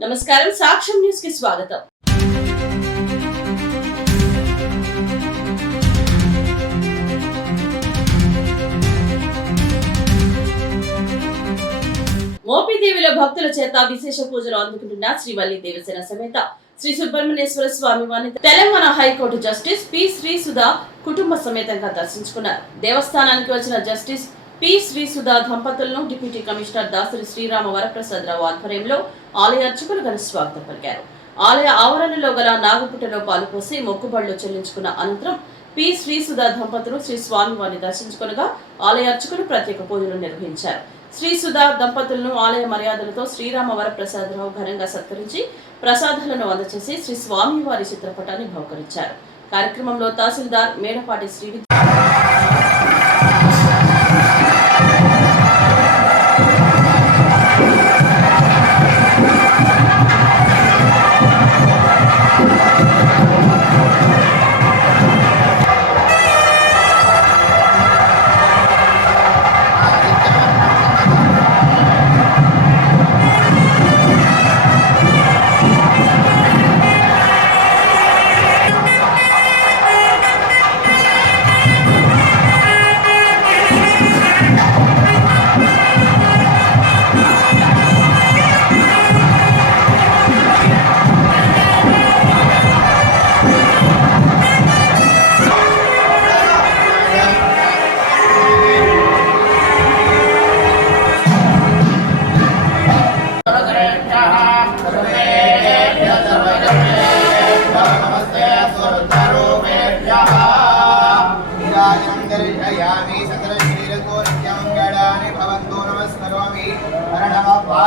నమస్కారం సాక్ష్యం న్యూస్కి స్వాగతం. మోపిదేవిలో భక్తుల చేత విశేష పూజలు అందుకుంటున్న శ్రీవల్లి దేవసేన సమేత శ్రీ సుబ్రహ్మణ్యేశ్వర స్వామి వారిని Telangana high court justice P Sri Sudha కుటుంబ సమేతంగా దర్శించుకున్నారు. దేవస్థానానికి వచ్చిన జస్టిస్ పి శ్రీ సుధా దంపతులను డిప్యూటీ కమిషనర్ దాసరి శ్రీరామ వరప్రసాద్ రావు ఆధ్వర్యంలో ఆలయ అర్చకులు ఘన స్వాగతం పలికారు. ఆలయ ఆవరణలో గల నాగపుట్టలో పాలుపోసి మొక్కుబడులు చెల్లించుకున్న అనంతరం పి శ్రీ సుధా దంపతులు శ్రీ స్వామివారిని దర్శించుకునగా ఆలయ అర్చకులు ప్రత్యేక పూజలు నిర్వహించారు. శ్రీ సుధా దంపతులను ఆలయ మర్యాదలతో శ్రీరామ వరప్రసాదరావు ఘనంగా సత్కరించి ప్రసాదాలను అందజేసి శ్రీ స్వామివారి చిత్రపటాన్ని బహుకరించారు. కార్యక్రమంలో తహసీల్దార్ మేడపాటి శ్రీ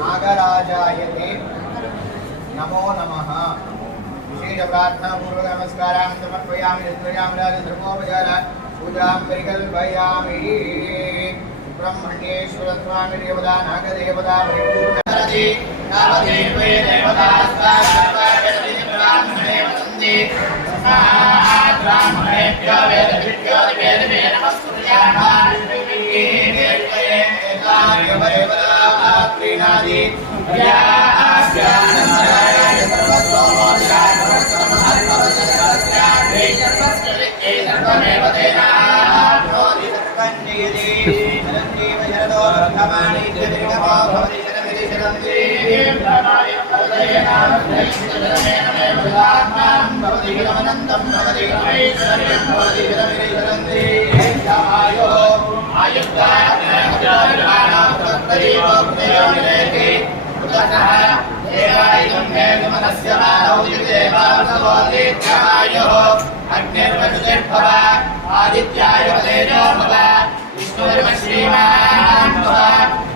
నాగరాజాయతే. నమో నమ. విశేష ప్రార్థనాపూర్వక నమస్కారాన్ని సమర్పయామి నిద్రయామిరాజోపచార పూజాం పరికల్పయామి. బ్రహ్మణ్యేశ్వర స్వామి దేవత నాగదేవత బ్రాహ్మణేభ్యో వేద వేద వేద నమస్తు ब्रह्मण्येश्वर स्वामी देवता नागदेवता परिपूर्णरति नामदेवे देवतास्तात् ब्राह्मणे वदन्ति ब्राह्मणेभ्यो वेदभिभ्यो वेदमे नमस्कृत्याणां आदित्याय तेजो भव विष्णुर्व श्रीमान् भव ब्रह्माय